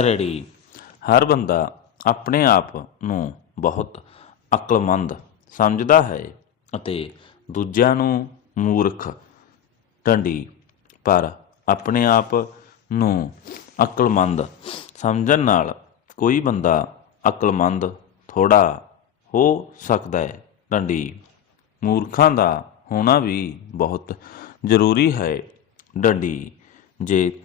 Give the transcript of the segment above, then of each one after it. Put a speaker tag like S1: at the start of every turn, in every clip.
S1: ਰੜੀ ਹਰ ਬੰਦਾ ਆਪਣੇ ਆਪ ਨੂੰ ਬਹੁਤ ਅਕਲਮੰਦ ਸਮਝਦਾ ਹੈ ਅਤੇ ਦੂਜਿਆਂ ਨੂੰ ਮੂਰਖ ਟੰਡੀ ਪਰ ਆਪਣੇ ਆਪ ਨੂੰ ਅਕਲਮੰਦ ਸਮਝਣ ਨਾਲ ਕੋਈ ਬੰਦਾ ਅਕਲਮੰਦ ਥੋੜਾ ਹੋ ਸਕਦਾ ਹੈ। ਡੰਡੀ ਮੂਰਖਾਂ ਦਾ ਹੋਣਾ ਵੀ ਬਹੁਤ ਜ਼ਰੂਰੀ ਹੈ। ਡੰਡੀ ਜੇ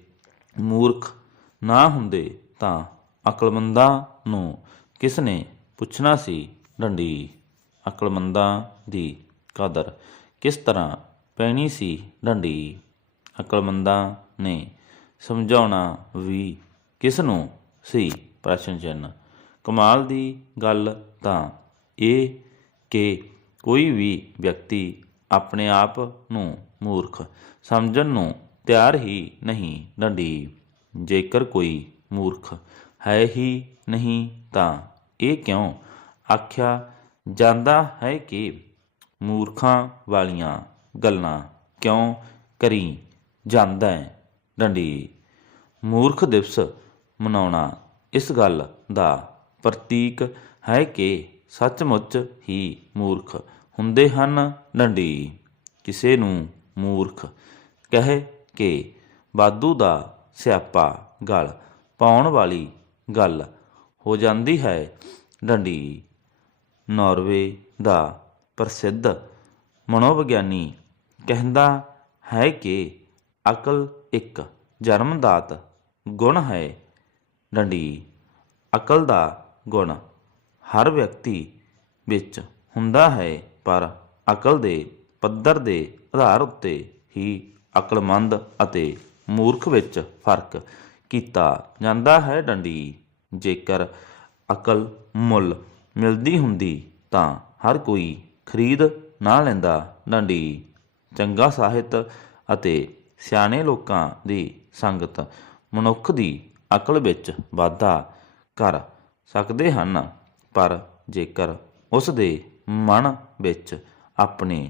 S1: ਮੂਰਖ ਨਾ ਹੁੰਦੇ ਤਾਂ ਅਕਲਮੰਦਾਂ ਨੂੰ ਕਿਸ ਨੇ ਪੁੱਛਣਾ ਸੀ? ਡੰਡੀ। ਅਕਲਮੰਦਾਂ ਦੀ ਕਦਰ ਕਿਸ ਤਰ੍ਹਾਂ ਪੈਣੀ ਸੀ ਡੰਡੀ? ਅਕਲਮੰਦਾਂ ਨੇ ਸਮਝਾਉਣਾ ਵੀ ਕਿਸ ਨੂੰ ਸੀ ਪ੍ਰਸ਼ਨ ਚਿੰਨ੍ਹ। ਕਮਾਲ ਦੀ ਗੱਲ ਤਾਂ ਇਹ ਕਿ ਕੋਈ ਵੀ ਵਿਅਕਤੀ ਆਪਣੇ ਆਪ ਨੂੰ ਮੂਰਖ ਸਮਝਣ ਨੂੰ ਤਿਆਰ ਹੀ ਨਹੀਂ ਡੰਡੀ। ਜੇਕਰ ਕੋਈ ਮੂਰਖ ਹੈ ਹੀ ਨਹੀਂ ਤਾਂ ਇਹ ਕਿਉਂ ਆਖਿਆ ਜਾਂਦਾ ਹੈ ਕਿ ਮੂਰਖਾਂ ਵਾਲੀਆਂ ਗੱਲਾਂ ਕਿਉਂ ਕਰੀ ਜਾਂਦਾ ਹੈ? ਡੰਡੀ, ਮੂਰਖ ਦਿਵਸ ਮਨਾਉਣਾ ਇਸ ਗੱਲ ਦਾ ਪ੍ਰਤੀਕ ਹੈ ਕਿ ਸੱਚਮੁੱਚ ਹੀ ਮੂਰਖ ਹੁੰਦੇ ਹਨ। ਡੰਡੀ, ਕਿਸੇ ਨੂੰ ਮੂਰਖ ਕਹਿ ਕੇ ਬਾਦੂ ਦਾ ਸਿਆਪਾ, ਗਲ, ਪਾਉਣ ਵਾਲੀ ਗੱਲ ਹੋ ਜਾਂਦੀ ਹੈ। ਡੰਡੀ, ਨਾਰਵੇ ਦਾ ਪ੍ਰਸਿੱਧ ਮਨੋਵਿਗਿਆਨੀ ਕਹਿੰਦਾ ਹੈ ਕਿ ਅਕਲ ਇੱਕ ਜਨਮਦਾਤ ਗੁਣ ਹੈ। ਡੰਡੀ, ਅਕਲ ਦਾ ਗੁਣ ਹਰ ਵਿਅਕਤੀ ਵਿੱਚ ਹੁੰਦਾ ਹੈ, ਪਰ ਅਕਲ ਦੇ ਪੱਧਰ ਦੇ ਆਧਾਰ ਉੱਤੇ ਹੀ ਅਕਲਮੰਦ ਅਤੇ ਮੂਰਖ ਵਿੱਚ ਫ਼ਰਕ ਕੀਤਾ ਜਾਂਦਾ ਹੈ ਡੰਡੀ। ਜੇਕਰ ਅਕਲ ਮੁੱਲ ਮਿਲਦੀ ਹੁੰਦੀ ਤਾਂ ਹਰ ਕੋਈ ਖਰੀਦ ਨਾ ਲੈਂਦਾ ਡੰਡੀ। ਚੰਗਾ ਸਾਹਿਤ ਅਤੇ ਸਿਆਣੇ ਲੋਕਾਂ ਦੀ ਸੰਗਤ ਮਨੁੱਖ ਦੀ ਅਕਲ ਵਿੱਚ ਵਾਧਾ ਕਰ ਸਕਦੇ ਹਨ, ਪਰ ਜੇਕਰ ਉਸ ਦੇ ਮਨ ਵਿੱਚ ਆਪਣੇ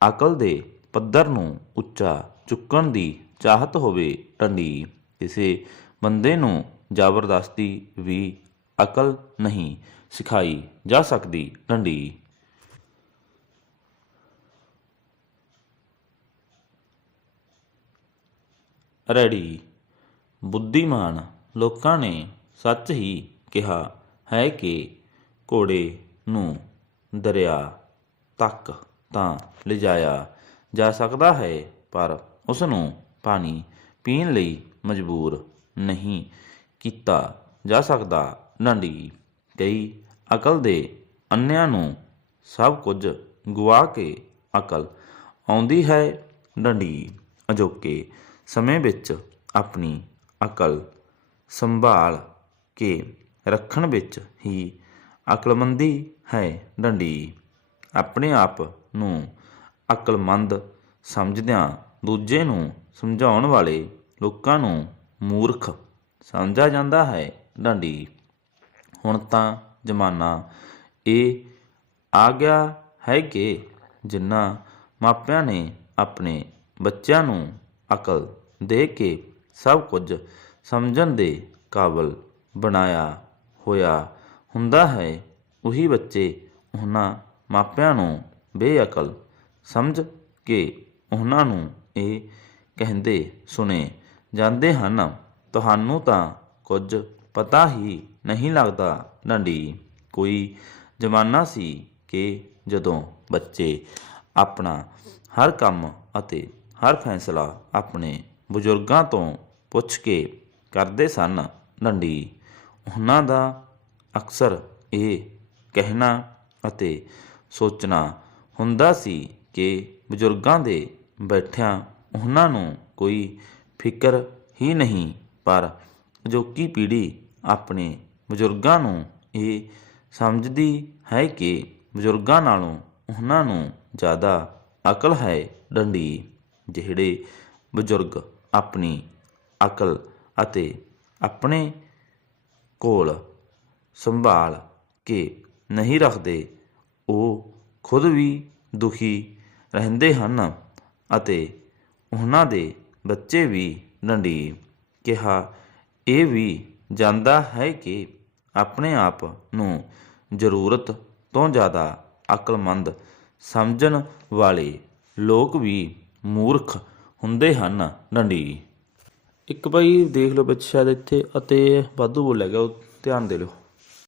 S1: ਅਕਲ ਦੇ ਪੱਧਰ ਨੂੰ ਉੱਚਾ ਚੁੱਕਣ ਦੀ ਚਾਹਤ ਹੋਵੇ ਢੰਡੀ ਕਿਸੇ ਬੰਦੇ ਨੂੰ ਜ਼ਬਰਦਸਤੀ ਵੀ ਅਕਲ ਨਹੀਂ ਸਿਖਾਈ ਜਾ ਸਕਦੀ ਢੰਡੀ ਰੈਡੀ। ਬੁੱਧੀਮਾਨ ਲੋਕਾਂ ਨੇ ਸੱਚ ਹੀ ਕਿਹਾ ਹੈ ਕਿ ਘੋੜੇ ਨੂੰ ਦਰਿਆ ਤੱਕ ਤਾਂ ਲਿਜਾਇਆ ਜਾ ਸਕਦਾ ਹੈ, ਪਰ ਉਸ ਨੂੰ ਪਾਣੀ ਪੀਣ ਲਈ ਮਜਬੂਰ ਨਹੀਂ ਕੀਤਾ ਜਾ ਸਕਦਾ। ਡੰਡੀ ਕਈ ਅਕਲ ਦੇ ਅੰਨਿਆਂ ਨੂੰ ਸਭ ਕੁਝ ਗਵਾ ਕੇ ਅਕਲ ਆਉਂਦੀ ਹੈ। ਡੰਡੀ ਅਜੋਕੇ ਸਮੇਂ ਵਿੱਚ ਆਪਣੀ ਅਕਲ ਸੰਭਾਲ ਕੇ ਰੱਖਣ ਵਿੱਚ ਹੀ ਅਕਲਮੰਦੀ ਹੈ। ਡੰਡੀ ਆਪਣੇ ਆਪ ਨੂੰ ਅਕਲਮੰਦ ਸਮਝਦਿਆਂ ਦੂਜੇ ਨੂੰ ਸਮਝਾਉਣ ਵਾਲੇ ਲੋਕਾਂ ਨੂੰ ਮੂਰਖ ਸਮਝਿਆ ਜਾਂਦਾ ਹੈ ਡਾਂਡੀ। ਹੁਣ ਤਾਂ ਜ਼ਮਾਨਾ ਇਹ ਆ ਗਿਆ ਹੈ ਕਿ ਜਿਨ੍ਹਾਂ ਮਾਪਿਆਂ ਨੇ ਆਪਣੇ ਬੱਚਿਆਂ ਨੂੰ ਅਕਲ ਦੇ ਕੇ ਸਭ ਕੁਝ ਸਮਝਣ ਦੇ ਕਾਬਲ ਬਣਾਇਆ ਹੋਇਆ ਹੁੰਦਾ ਹੈ, ਉਹੀ ਬੱਚੇ ਉਹਨਾਂ ਮਾਪਿਆਂ ਨੂੰ ਬੇਅਕਲ ਸਮਝ ਕੇ ਉਹਨਾਂ ਨੂੰ ਇਹ ਕਹਿੰਦੇ, ਸੁਣੇ, ਜਾਂਦੇ ਹਨ, ਤੁਹਾਨੂੰ ਤਾਂ ਕੁਝ ਪਤਾ ਹੀ ਨਹੀਂ ਲੱਗਦਾ, ਡੰਡੀ। ਕੋਈ ਜ਼ਮਾਨਾ ਸੀ ਕਿ ਜਦੋਂ ਬੱਚੇ ਆਪਣਾ ਹਰ ਕੰਮ ਅਤੇ ਹਰ ਫੈਸਲਾ ਆਪਣੇ ਬਜ਼ੁਰਗਾਂ ਤੋਂ ਪੁੱਛ ਕੇ ਕਰਦੇ ਸਨ, ਡੰਡੀ। ਉਹਨਾਂ ਦਾ ਅਕਸਰ ਇਹ ਕਹਿਣਾ ਅਤੇ ਸੋਚਣਾ ਹੁੰਦਾ ਸੀ ਕਿ ਬਜ਼ੁਰਗਾਂ ਦੇ ਬੈਠਿਆਂ ਉਹਨਾਂ ਨੂੰ ਕੋਈ ਫਿਕਰ ਹੀ ਨਹੀਂ, ਪਰ ਅਜੋਕੀ ਪੀੜ੍ਹੀ ਆਪਣੇ ਬਜ਼ੁਰਗਾਂ ਨੂੰ ਇਹ ਸਮਝਦੀ ਹੈ ਕਿ ਬਜ਼ੁਰਗਾਂ ਨਾਲੋਂ ਉਹਨਾਂ ਨੂੰ ਜ਼ਿਆਦਾ ਅਕਲ ਹੈ ਡੰਡੀ, ਜਿਹੜੇ ਬਜ਼ੁਰਗ ਆਪਣੀ ਅਕਲ ਅਤੇ ਆਪਣੇ ਕੋਲ ਸੰਭਾਲ ਕੇ ਨਹੀਂ ਰੱਖਦੇ, ਉਹ ਖੁਦ ਵੀ ਦੁਖੀ ਰਹਿੰਦੇ ਹਨ। ਅਤੇ ਉਹਨਾਂ ਦੇ ਬੱਚੇ ਵੀ ਡੰਡੀ ਕਿਹਾ, ਇਹ ਵੀ ਜਾਂਦਾ ਹੈ ਕਿ ਆਪਣੇ ਆਪ ਨੂੰ ਜ਼ਰੂਰਤ ਤੋਂ ਜ਼ਿਆਦਾ ਅਕਲਮੰਦ ਸਮਝਣ ਵਾਲੇ ਲੋਕ ਵੀ ਮੂਰਖ ਹੁੰਦੇ ਹਨ ਡੰਡੀ ਇੱਕ ਭਾਈ ਦੇਖ ਲਓ ਵਿੱਚ ਸ਼ਾਇਦ ਇੱਥੇ ਅਤੇ ਵਾਧੂ ਬੋਲਿਆ ਗਿਆ, ਉਹ ਧਿਆਨ ਦੇ ਲਓ।